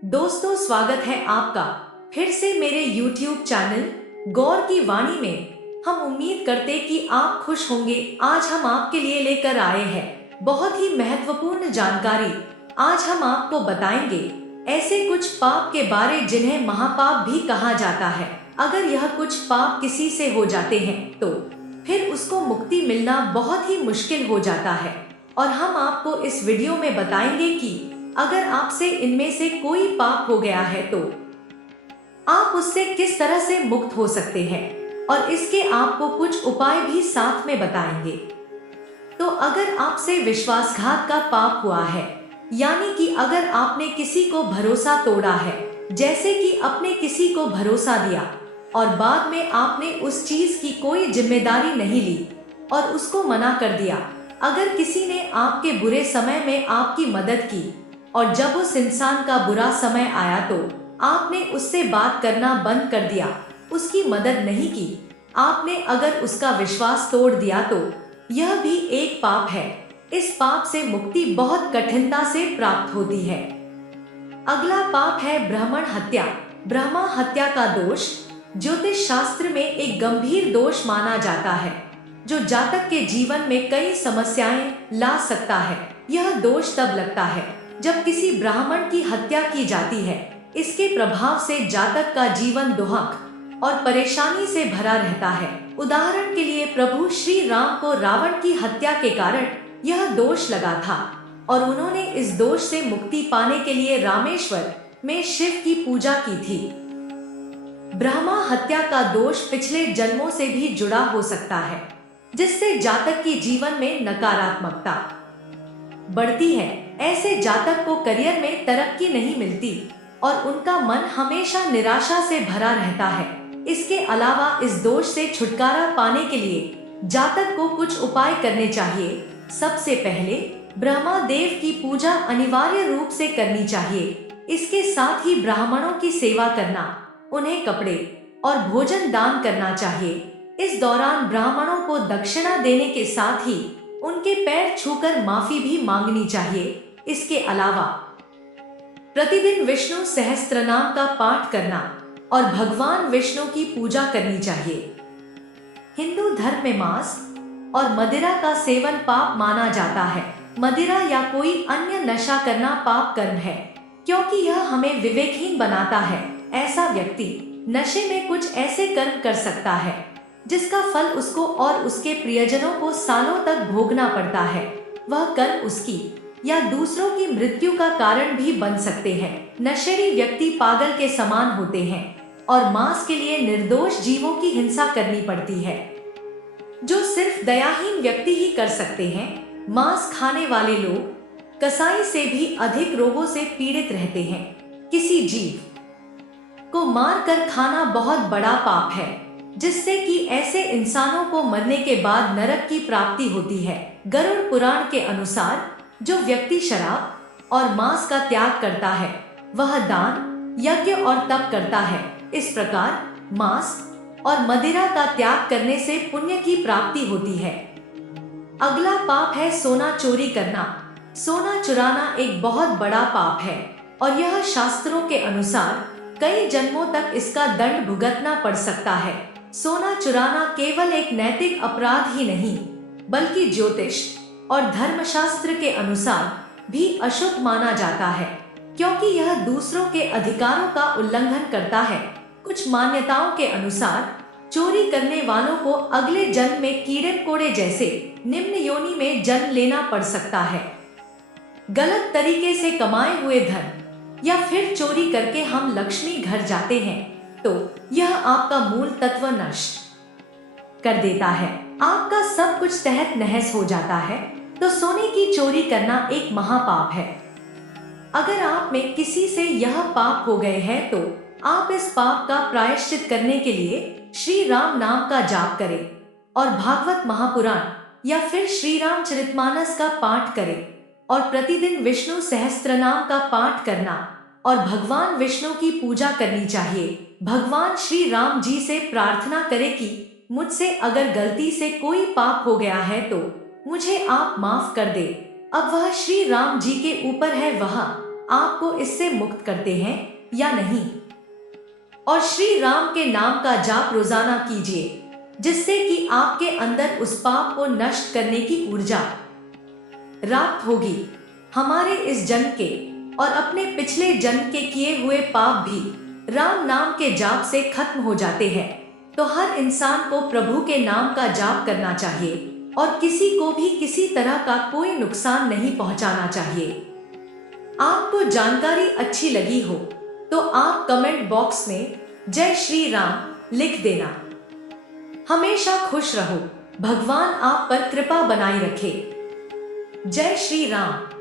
दोस्तों, स्वागत है आपका फिर से मेरे YouTube चैनल गौर की वाणी में। हम उम्मीद करते कि आप खुश होंगे। आज हम आपके लिए लेकर आए हैं बहुत ही महत्वपूर्ण जानकारी। आज हम आपको बताएंगे ऐसे कुछ पाप के बारे जिन्हें महापाप भी कहा जाता है। अगर यह कुछ पाप किसी से हो जाते हैं तो फिर उसको मुक्ति मिलना बहुत ही मुश्किल हो जाता है। और हम आपको इस वीडियो में बताएंगे कि अगर आपसे इनमें से कोई पाप हो गया है तो आप उससे किस तरह से मुक्त हो सकते हैं, और इसके आपको कुछ उपाय भी साथ में बताएंगे। तो अगर आपसे विश्वासघात का पाप हुआ है, यानी कि अगर आपने किसी को भरोसा तोड़ा है, जैसे कि अपने किसी को भरोसा दिया और बाद में आपने उस चीज की कोई जिम्मेदारी नहीं ली और उसको मना कर दिया। अगर किसी ने आपके बुरे समय में आपकी मदद की और जब उस इंसान का बुरा समय आया तो आपने उससे बात करना बंद कर दिया, उसकी मदद नहीं की, आपने अगर उसका विश्वास तोड़ दिया तो यह भी एक पाप है। इस पाप से मुक्ति बहुत कठिनता से प्राप्त होती है। अगला पाप है ब्राह्मण हत्या। ब्रह्मा हत्या का दोष ज्योतिष शास्त्र में एक गंभीर दोष माना जाता है, जो जातक के जीवन में कई समस्याएं ला सकता है। यह दोष तब लगता है जब किसी ब्राह्मण की हत्या की जाती है। इसके प्रभाव से जातक का जीवन दुहक और परेशानी से भरा रहता है। उदाहरण के लिए प्रभु श्री राम को रावण की हत्या के कारण यह दोष लगा था और उन्होंने इस दोष से मुक्ति पाने के लिए रामेश्वर में शिव की पूजा की थी। ब्रह्मा हत्या का दोष पिछले जन्मों से भी जुड़ा हो सकता है, जिससे जातक की जीवन में नकारात्मकता बढ़ती है। ऐसे जातक को करियर में तरक्की नहीं मिलती और उनका मन हमेशा निराशा से भरा रहता है। इसके अलावा इस दोष से छुटकारा पाने के लिए जातक को कुछ उपाय करने चाहिए। सबसे पहले ब्रह्मा देव की पूजा अनिवार्य रूप से करनी चाहिए। इसके साथ ही ब्राह्मणों की सेवा करना, उन्हें कपड़े और भोजन दान करना चाहिए। इस दौरान ब्राह्मणों को दक्षिणा देने के साथ ही उनके पैर छूकर माफी भी मांगनी चाहिए। इसके अलावा प्रतिदिन विष्णु सहस्त्रनाम का पाठ करना और भगवान विष्णु की पूजा करनी चाहिए। हिंदू धर्म में मांस और मदिरा का सेवन पाप माना जाता है। मदिरा या कोई अन्य नशा करना पाप कर्म है, क्योंकि यह हमें विवेकहीन बनाता है। ऐसा व्यक्ति नशे में कुछ ऐसे कर्म कर सकता है जिसका फल उसको और उसके प्रियजनों को सालों तक भोगना पड़ता है। वह कर्म उसकी या दूसरों की मृत्यु का कारण भी बन सकते हैं। नशेड़ी व्यक्ति पागल के समान होते हैं और मांस के लिए निर्दोष जीवों की हिंसा करनी पड़ती है, जो सिर्फ दयाहीन व्यक्ति ही कर सकते हैं। मांस खाने वाले लोग कसाई से भी अधिक रोगों से पीड़ित रहते हैं। किसी जीव को मार कर खाना बहुत बड़ा पाप है, जिससे कि ऐसे इंसानों को मरने के बाद नरक की प्राप्ति होती है। गरुड़ पुराण के अनुसार जो व्यक्ति शराब और मांस का त्याग करता है वह दान, यज्ञ और तप करता है। इस प्रकार मांस और मदिरा का त्याग करने से पुण्य की प्राप्ति होती है। अगला पाप है सोना चोरी करना। सोना चुराना एक बहुत बड़ा पाप है और यह शास्त्रों के अनुसार कई जन्मों तक इसका दंड भुगतना पड़ सकता है। सोना चुराना केवल एक नैतिक अपराध ही नहीं, बल्कि ज्योतिष और धर्मशास्त्र के अनुसार भी अशुभ माना जाता है, क्योंकि यह दूसरों के अधिकारों का उल्लंघन करता है। कुछ मान्यताओं के अनुसार चोरी करने वालों को अगले जन्म में कीड़े कोड़े जैसे निम्न योनि में जन्म लेना पड़ सकता है। गलत तरीके से कमाए हुए धन या फिर चोरी करके हम लक्ष्मी घर जाते हैं तो यह आपका मूल तत्व नष्ट कर देता है। आपका सब कुछ तहत नहस हो जाता है। तो सोने की चोरी करना एक महापाप है। अगर आप में किसी से यह पाप हो गए हैं तो आप इस पाप का प्रायश्चित करने के लिए श्री राम नाम का जाप करें और भागवत महापुराण या फिर श्री रामचरितमानस का पाठ करें और प्रतिदिन विष्णु सहस्त्रनाम का पाठ करना और भगवान विष्णु की पूजा करनी चाहिए। भगवान श्री राम जी से प्रार्थना करें कि मुझसे अगर गलती से कोई पाप हो गया है तो मुझे आप माफ कर दे। अब वह श्री राम जी के ऊपर है, वह आपको इससे मुक्त करते हैं या नहीं। और श्री राम के नाम का जाप रोजाना कीजिए, जिससे कि आपके अंदर उस पाप को नष्ट करने की ऊर्जा प्राप्त होगी। हमारे इस जन्म के और अपने पिछले जन्म के किए हुए पाप भी राम नाम के जाप से खत्म हो जाते हैं। तो हर इंसान को प्रभु के नाम का जाप करना चाहिए और किसी को भी किसी तरह का कोई नुकसान नहीं पहुंचाना चाहिए। आपको जानकारी अच्छी लगी हो तो आप कमेंट बॉक्स में जय श्री राम लिख देना। हमेशा खुश रहो, भगवान आप पर कृपा बनाई रखे। जय श्री राम।